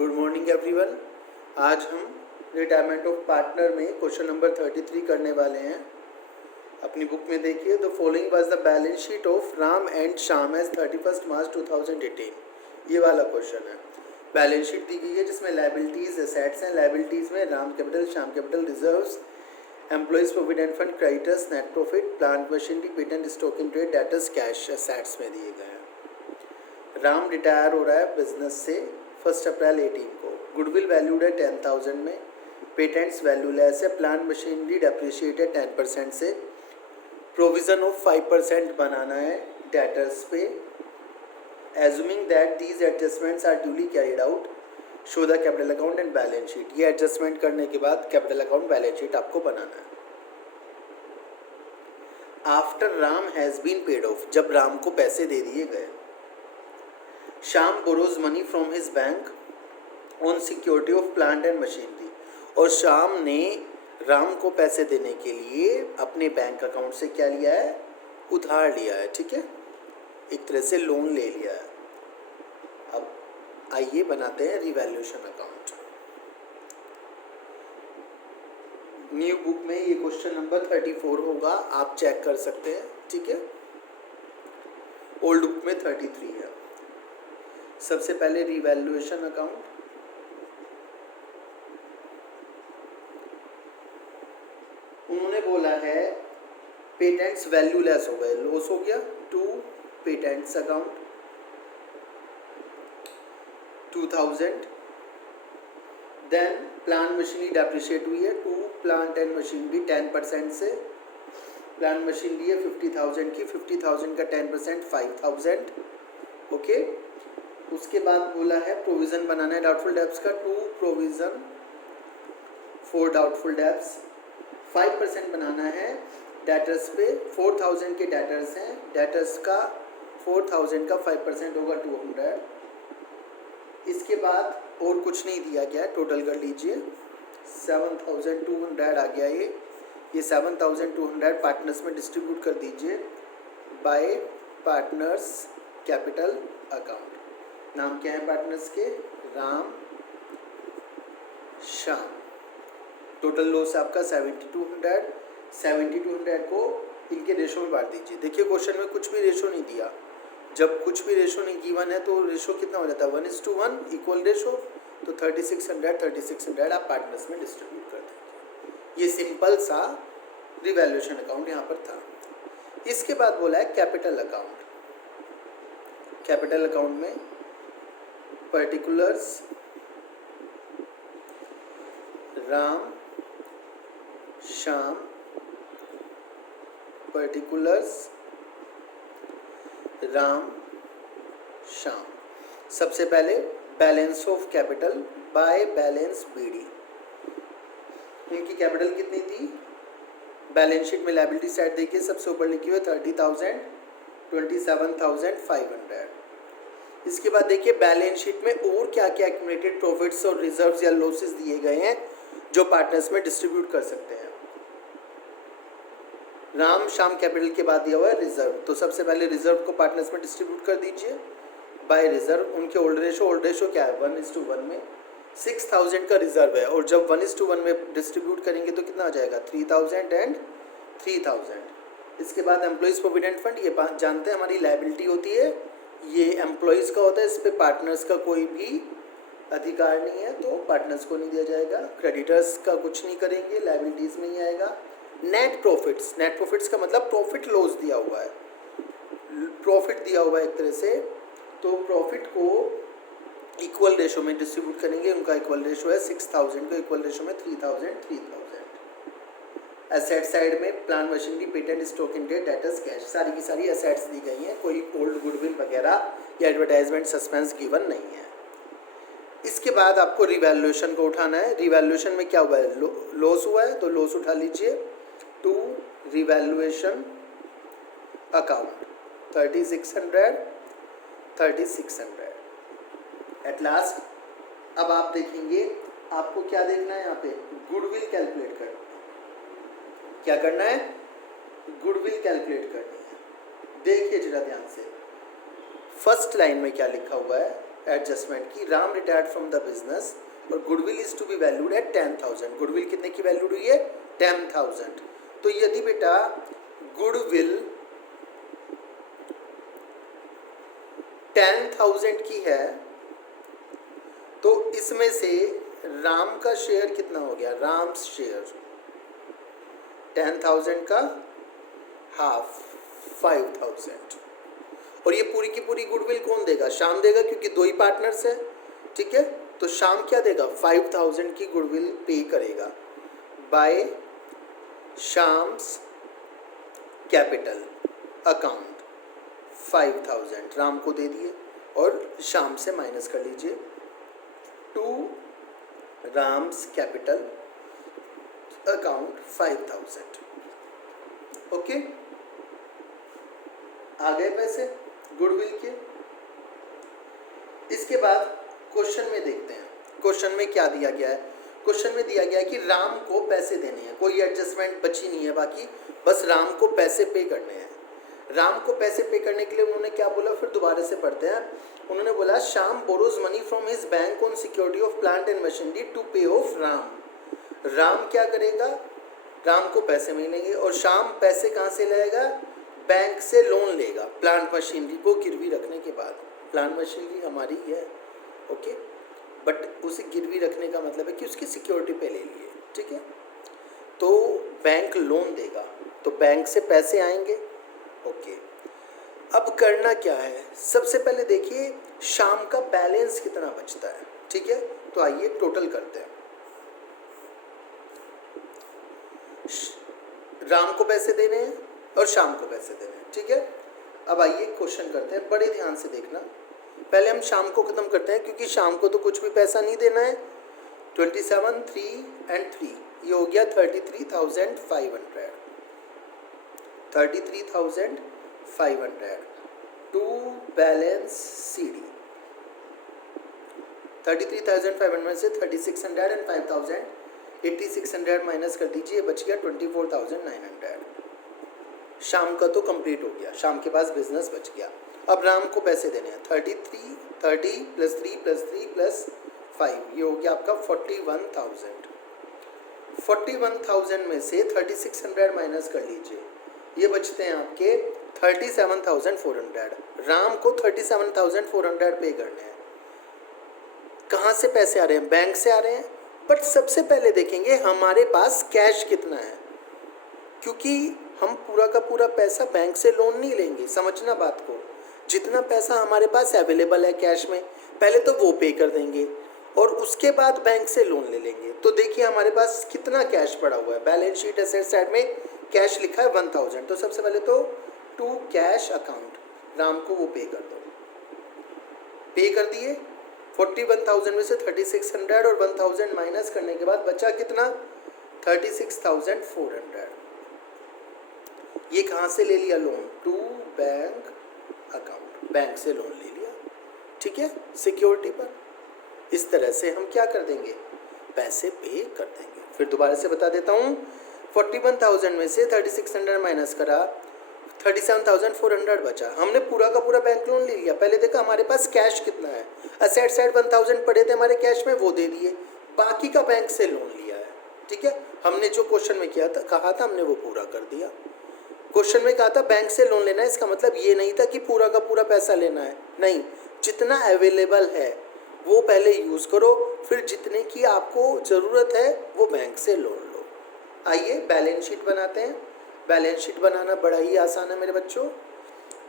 Good morning everyone. आज हम retirement of partner में क्वेश्चन नंबर 33 करने वाले हैं। अपनी बुक में देखिए, the following was the balance sheet of Ram and Shyam as 31 March 2018। ये वाला क्वेश्चन है। बैलेंस शीट दी गई है जिसमें लाइबिलिटीज़ एसेट्स हैं। लाइबिलिटीज़ में Ram capital, Shyam capital, reserves, employees provident fund, creditors, net profit, plant machinery, patent, stock in trade, debtors, cash assets में दिए गए हैं। राम रिटायर हो रहा है बिजनेस से 1 अप्रैल 18 को। गुडविल वैल्यूड है 10,000 में। पेटेंट्स वैल्यूलेस है। प्लांट मशीनरी डेप्रिशिएटेड 10% से। प्रोविज़न ऑफ 5% बनाना है डेटर्स पे। Assuming that these adjustments are duly carried out, show the capital account and balance sheet. ये एडजस्टमेंट करने के बाद कैपिटल अकाउंट बैलेंस शीट आपको बनाना है। After Ram has been paid off, जब राम को पैसे दे दिए गए। Shyam borrows money from his bank on security of plant and machinery, और श्याम ने राम को पैसे देने के लिए अपने बैंक अकाउंट से क्या लिया है? उधार लिया है। ठीक है, एक तरह से लोन ले लिया है। अब आइए बनाते हैं रिवैल्यूएशन अकाउंट। न्यू बुक में ये क्वेश्चन नंबर 34 होगा, आप चेक कर सकते हैं। ठीक है, ओल्ड बुक में 33 है। सबसे पहले रिवैल्यूएशन अकाउंट। उन्होंने बोला है पेटेंट्स वैल्यूलेस हो गए, लॉस हो गया। To patents account 2000। Then plant machinery depreciate हुई है। टू प्लांट एंड मशीनरी 10% से। प्लांट मशीनरी है 50,000 की, 50,000 का 10% 5,000। ओके, उसके बाद बोला है प्रोविज़न बनाना है डाउटफुल डेब्ट्स का। To provision for doubtful debts. 5% बनाना है डेटर्स पे। 4,000 के डेटर्स हैं, डेटर्स का 4,000 का 5% होगा 200। इसके बाद और कुछ नहीं दिया गया है, टोटल कर लीजिए 7,200 आ गया। ये 7,200 पार्टनर्स में डिस्ट्रीब्यूट कर दीजिए बाय पार्टनर्स कैपिटल अकाउंट। नाम क्या है पार्टनर्स के? राम, श्याम। टोटल लॉस आपका 7,200। 7,200 को इनके रेशो में बांट दीजिए। देखिए क्वेश्चन में कुछ भी रेशो नहीं दिया। जब कुछ भी रेशो नहीं गिवन है तो रेशो कितना हो जाता है? 1:1 इक्वल रेशो। तो 3,600 आप पार्टनर्स में डिस्ट्रीब्यूट कर देंगे। ये सिंपल सा रिवैल्यूएशन अकाउंट यहाँ पर था। इसके बाद बोला है कैपिटल अकाउंट। कैपिटल अकाउंट में पर्टिकुलर्स राम, श्याम, पर्टिकुलर्स राम, श्याम। सबसे पहले balance of capital by balance BD. उनकी कैपिटल कितनी थी? बैलेंस शीट में लायबिलिटी साइड देखिए, सबसे ऊपर लिखी हुई 30,000, 27,500। इसके बाद देखिए बैलेंस शीट में और क्या क्या एक्यूमुलेटेड प्रॉफिट्स और रिजर्व्स या लॉसेस दिए गए हैं जो पार्टनर्स में डिस्ट्रीब्यूट कर सकते हैं। राम श्याम कैपिटल के बाद दिया हुआ है रिजर्व, तो सबसे पहले रिजर्व को पार्टनर्स में डिस्ट्रीब्यूट कर दीजिए बाय रिजर्व। उनके ओल्ड रेशो क्या है? 1:1 में 6,000 का रिजर्व है, और जब 1:1 में डिस्ट्रीब्यूट करेंगे तो कितना आ जाएगा? 3,000 एंड 3,000। इसके बाद एम्प्लॉइज प्रोविडेंट फंड, ये जानते हैं हमारी लायबिलिटी होती है, ये एम्प्लॉइज़ का होता है, इस पर पार्टनर्स का कोई भी अधिकार नहीं है, तो पार्टनर्स को नहीं दिया जाएगा। क्रेडिटर्स का कुछ नहीं करेंगे, लायबिलिटीज़ में ही आएगा। नेट प्रॉफिट्स का मतलब प्रॉफिट लॉस दिया हुआ है, प्रॉफिट दिया हुआ है एक तरह से, तो प्रॉफिट को इक्वल रेशो में डिस्ट्रीब्यूट करेंगे। उनका इक्वल रेशो है 6,000 को इक्वल रेशो में 3,000, 3,000। एसेट साइड में plant machinery, patent, stock in trade, debtors, cash, सारी की सारी एसेट्स दी गई हैं। कोई ओल्ड गुडविल वगैरह या एडवर्टाइजमेंट सस्पेंस गिवन नहीं है। इसके बाद आपको रिवैल्यूएशन को उठाना है। रिवैल्यूएशन में क्या हुआ है? लॉस हुआ है, तो लॉस उठा लीजिए। To revaluation account 3,600 at last. अब आप देखेंगे, आपको क्या देखना है यहाँ पे? गुडविल कैलकुलेट करना है। क्या करना है? गुडविल कैलकुलेट करनी है। देखिए जरा ध्यान से, फर्स्ट लाइन में क्या लिखा हुआ है? एडजस्टमेंट की, Ram retired from the business और goodwill is to be valued at 10,000। Goodwill कितने की वैल्यूड हुई है? 10,000। तो यदि बेटा गुडविल 10,000 की है तो इसमें से राम का शेयर कितना हो गया? राम्स शेयर 10,000 का हाफ 5,000। और ये पूरी की पूरी गुडविल कौन देगा? श्याम देगा, क्योंकि दो ही पार्टनर्स है। ठीक है, तो श्याम क्या देगा? 5,000 की गुडविल पे करेगा by Shyam's capital account. 5,000 Ram को दे दिए और श्याम से माइनस कर लीजिए to Ram's capital account 5,000। Okay, आ गए पैसे गुडविल के। इसके बाद क्वेश्चन में देखते हैं, क्वेश्चन में क्या दिया गया है। क्वेश्चन में दिया गया है कि राम को पैसे देने हैं, कोई एडजस्टमेंट बची नहीं है बाकी, बस राम को पैसे पे करने हैं। राम को पैसे पे करने के लिए उन्होंने क्या बोला, फिर दोबारा से पढ़ते हैं। उन्होंने बोला Shyam borrows money from his bank on security of plant and machinery to pay off Ram. Ram क्या करेगा? राम को पैसे मिलेंगे और श्याम पैसे कहाँ से लाएगा? बैंक से लोन लेगा प्लांट मशीनरी को गिरवी रखने के बाद। प्लांट मशीनरी हमारी ही है, ओके, बट उसे गिरवी रखने का मतलब है कि उसकी सिक्योरिटी पे ले लिए। ठीक है, तो बैंक लोन देगा तो बैंक से पैसे आएंगे। ओके, अब करना क्या है? सबसे पहले देखिए श्याम का बैलेंस कितना बचता है। ठीक है, तो आइए टोटल करते हैं। राम को पैसे देने हैं और श्याम को पैसे देने हैं। ठीक है, अब आइए क्वेश्चन करते हैं, बड़े ध्यान से देखना। पहले हम श्याम को खत्म करते हैं क्योंकि श्याम को तो कुछ भी पैसा नहीं देना है। 27, 3 and 3 ये हो गया 33,500। 33,500 टू बैलेंस CD। 33,500 में से 3,600 and 5,000 8,600 माइनस कर दीजिए, बच गया 24,900। शाम का तो कंप्लीट हो गया, शाम के पास बिजनेस बच गया। अब राम को पैसे देने हैं 30 + 3 + 3 + 5 ये हो गया आपका 41,000। 41,000 में से 3,600 माइनस कर लीजिए, ये बचते हैं आपके 37,400। राम को 37,400 पे करने हैं। कहाँ से पैसे आ रहे हैं? बैंक से आ रहे हैं। बट सबसे पहले देखेंगे हमारे पास कैश कितना है, क्योंकि हम पूरा का पूरा पैसा बैंक से लोन नहीं लेंगे। समझना बात को, जितना पैसा हमारे पास अवेलेबल है कैश में पहले तो वो पे कर देंगे और उसके बाद बैंक से लोन ले लेंगे। तो देखिए हमारे पास कितना कैश पड़ा हुआ है। बैलेंस शीट एसेट साइड में कैश लिखा है 1,000। तो सबसे पहले तो टू कैश अकाउंट राम को वो पे कर दो। पे कर दिए। 41,000 में से 3,600 और 1,000 माइनस करने के बाद बचा कितना? 36,400। ये कहाँ से ले लिया loan? To bank account, bank से लोन ले लिया। ठीक है, सिक्योरिटी पर। इस तरह से हम क्या कर देंगे? पैसे पे कर देंगे। फिर दोबारा से बता देता हूँ, 41,000 में से 3,600 माइनस करा, 37,400 बचा। हमने पूरा का पूरा बैंक लोन ले लिया। पहले देखा हमारे पास कैश कितना है। असेट साइड 1,000 पड़े थे हमारे कैश में, वो दे दिए। बाकी का बैंक से लोन लिया है। ठीक है, हमने जो क्वेश्चन में किया था, कहा था, हमने वो पूरा कर दिया। क्वेश्चन में कहा था बैंक से लोन लेना है, इसका मतलब ये नहीं था कि पूरा का पूरा पैसा लेना है। नहीं, जितना अवेलेबल है वो पहले यूज़ करो, फिर जितने की आपको ज़रूरत है वो बैंक से लोन लो। आइए बैलेंस शीट बनाते हैं। बैलेंस शीट बनाना बड़ा ही आसान है मेरे बच्चों।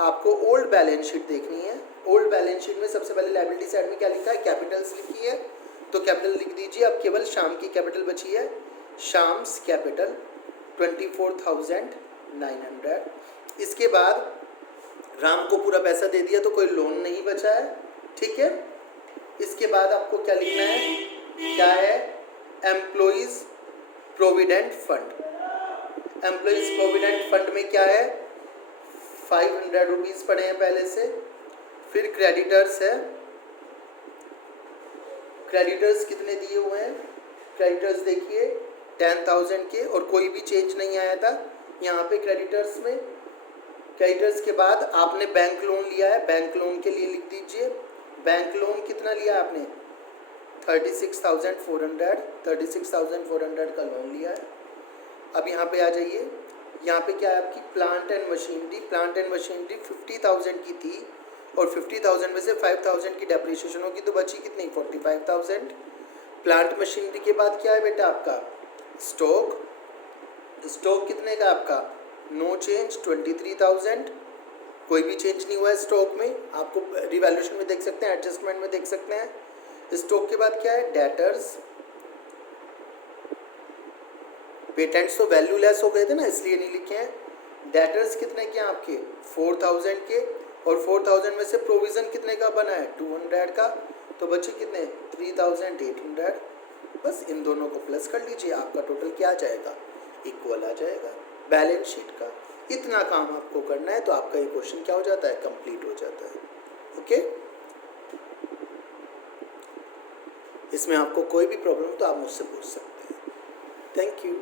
आपको ओल्ड बैलेंस शीट देखनी है। ओल्ड बैलेंस शीट में सबसे पहले लायबिलिटी साइड में क्या लिखा है? कैपिटल्स लिखी है, तो कैपिटल लिख दीजिए। अब केवल शाम की कैपिटल बची है। शाम्स कैपिटल 24,900। इसके बाद राम को पूरा पैसा दे दिया तो कोई लोन नहीं बचा है। ठीक है, इसके बाद आपको क्या लिखना है? क्या है? Employees provident fund. Employees provident fund में क्या है? 500 रुपीज़ पड़े हैं पहले से। फिर क्रेडिटर्स है। क्रेडिटर्स कितने दिए हुए हैं? क्रेडिटर्स देखिए 10,000 के, और कोई भी चेंज नहीं आया था यहाँ पे क्रेडिटर्स में। क्रेडिटर्स के बाद आपने बैंक लोन लिया है, बैंक लोन के लिए लिख दीजिए बैंक लोन कितना लिया आपने? 36,400 का लोन लिया है। अब यहाँ पे आ जाइए, यहाँ पे क्या है आपकी प्लांट एंड मशीनरी 50,000 की थी और 50,000 में से 5,000 की डेप्रिसिएशन होगी तो बची कितनी? 45,000। प्लांट मशीनरी के बाद क्या है बेटा आपका? स्टॉक। स्टॉक कितने का आपका? नो चेंज 23,000, कोई भी चेंज नहीं हुआ है स्टॉक में। आपको रिवैल्यूएशन में देख सकते हैं, एडजस्टमेंट में देख सकते हैं। स्टॉक के बाद क्या है? डेटर्स। पेटेंट्स तो वैल्यू लेस हो गए थे ना, इसलिए नहीं लिखे हैं। डेटर्स कितने के आपके? 4,000 के, और 4,000 में से प्रोविज़न कितने का बना है? 200 का, तो बचे कितने? 3,800। बस इन दोनों को प्लस कर लीजिए, आपका टोटल क्या आ जाएगा? इक्वल आ जाएगा बैलेंस शीट का। इतना काम आपको करना है तो आपका ये क्वेश्चन क्या हो जाता है? कंप्लीट हो जाता है। ओके, इसमें आपको कोई भी प्रॉब्लम तो आप मुझसे पूछ सकते हैं। Thank you.